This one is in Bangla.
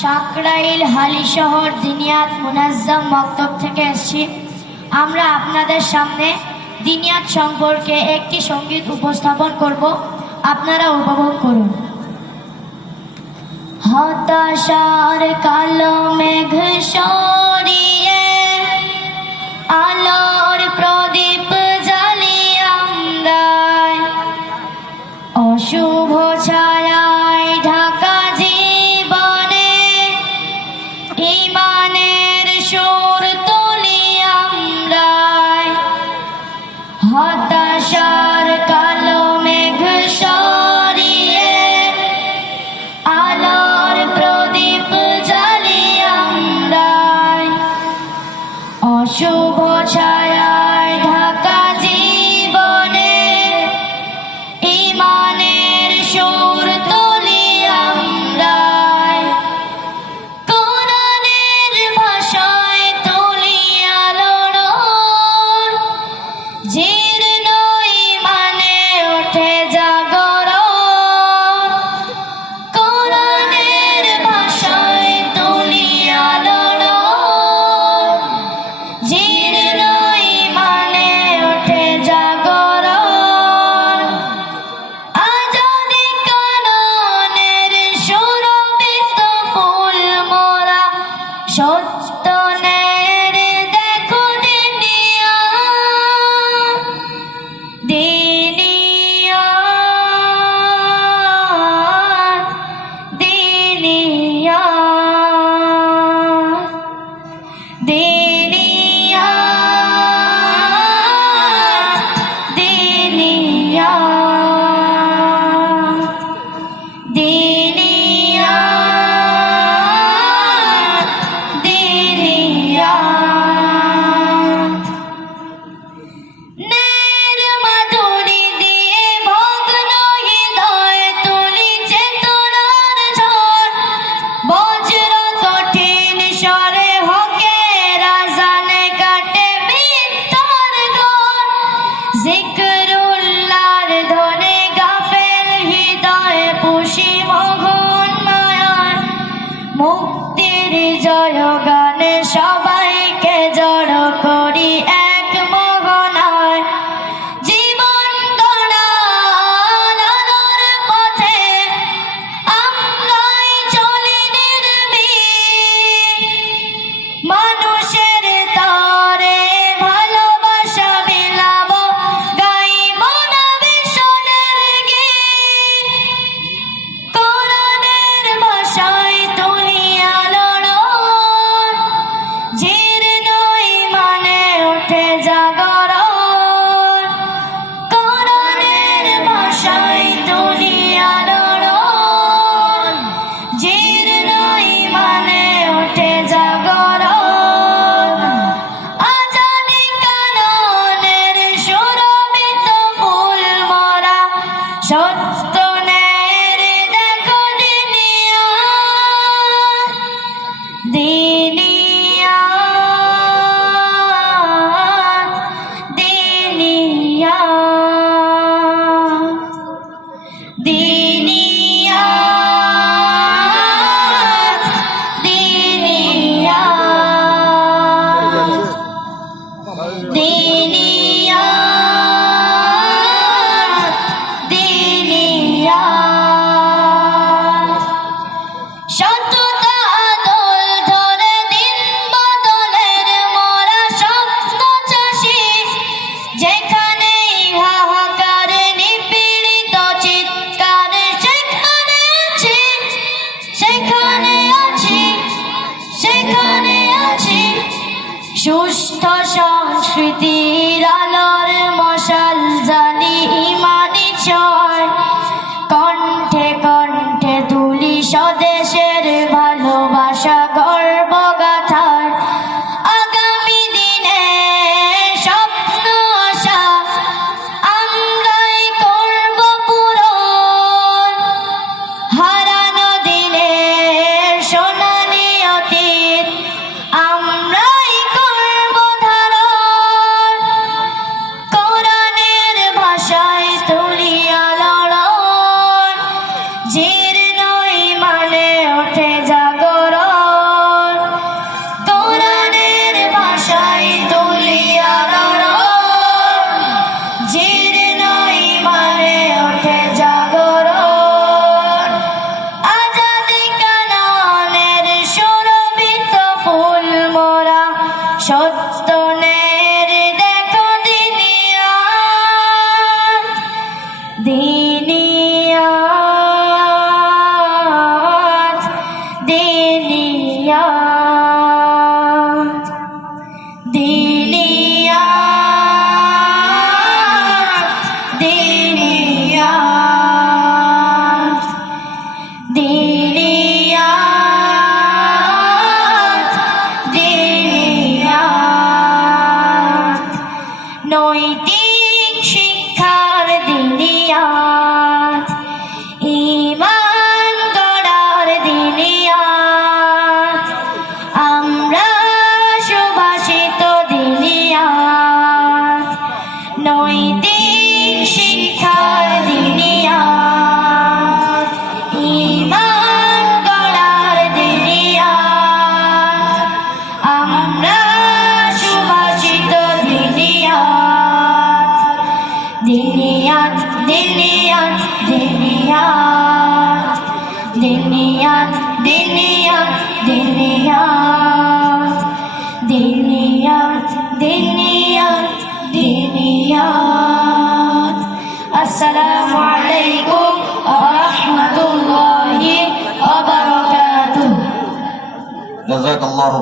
সাকরাইল হালিশহর দিনিয়াত মুনাজ্জাম মক্তব থেকে এসেছি। আমরা আপনাদের সামনে দিনিয়াত সম্পর্কে একটি সঙ্গীত উপস্থাপন করব, আপনারা উপভোগ করুন। হতাশার কালো মেঘ সরিয়ে আলোর প্রদীপ জ্বালিয়ে আমরাই অশুভ ছায়ায় ঢাকা জীবনে ঈমানের সুর তুলি আমরাই। হতাশার কালো মেঘ সরিয়ে আলোর প্রদীপ জ্বালিয়ে আমরাই অশুভ ছায়ায় ঢাকা জীবনে ঈমানের সুর তুলি আমরাই। কোরআনের ভাষায় তুলি আলোর জীর্ণ ঈমানে ওঠে জাগরণ। কোরআনের ভাষায় তুলি আলোর জীর্ণ ঈমানে ওঠে জাগরণ। আজাদি কাননের সুরভিত ফুল মোরা সত্য ন্যায়ের দেখো দিনিয়া দিনিয়া দিনিয়া দিনিয়া দিনিয়া দিনিয়া দিনিয়া। নের মাধুরী দিয়ে ভগ্ন হৃদয় তুলি চেতনার ঝড়। বজ্র কঠিন স্বরে হকের আযানে কাটে মিথ্যার ঘর। জিকরুল্লাহর ধ্বনি গাফেল হৃদয়ে পুষি মগন মায়ায়। মুক্তির জয় গানে সবাইকে জড় করি এক মগনায়। জীবন গড়ার আলোর পথে আমরাই চলি নির্ভীক। মানুষের তরে ভালোবাসা বিলাব, গাইব না ভীষণের গীত। কোরআনের ভাষায় তুলি আলোর জীর্ণ ঈমানে ওঠে জাগরণ। কোরআনের ভাষায় তুলি আলোর জীর্ণ ঈমানে ওঠে জাগরণ। আজাদি কাননের সুরভিত ফুল মোরা সত্য ন্যায়ের দেখো দিনিয়া দিনিয়া দিনিয়া দিনিয়া দিনিয়া দিনিয়া দিনিয়া। সততা দোল ধরে দিন বদলের মোরা স্বপ্ন চাষি। যেখানে হাহাকার নিপীড়িত চিৎকার সেখানে আছি, সেখানে আছি, সেখানে আছি। সুস্থ সংস্কৃতির আলোর মশাল জ্বালি ঈমানি ছয়। কণ্ঠে কণ্ঠে তুলি স্বদেশের ভালোবাসা গর্ব গাথায়। আগামী দিনে স্বপ্ন আশা আমরাই করব পূরণ। হারানো দিনে সোনালি অতীত আমরাই করব ধারণ। কোরআনের দিনিয়াত দিনিয়াত দিনিয়াত দিনিয়াত দিনিয়াত নৈতিক শিক্ষার দিনিয়াত ঈমান গড়ার দিনিয়াত আমরা সুভাষিত দিনিয়াত নৈতিক শিক্ষার দিনিয়াত ঈমান গড়ার দিনিয়াত আমরা সুভাষিত দিনিয়াত দিনিয়াত দিনিয়াত দিনিয়াত দিনিয়াত দিনিয়াত দিনিয়াত দিনিয়াত দিনিয়াত দিনিয়াত আসসালামু আলাইকুম ওয়া রাহমাতুল্লাহি ওয়া বারাকাতুহু। জাযাকাল্লাহু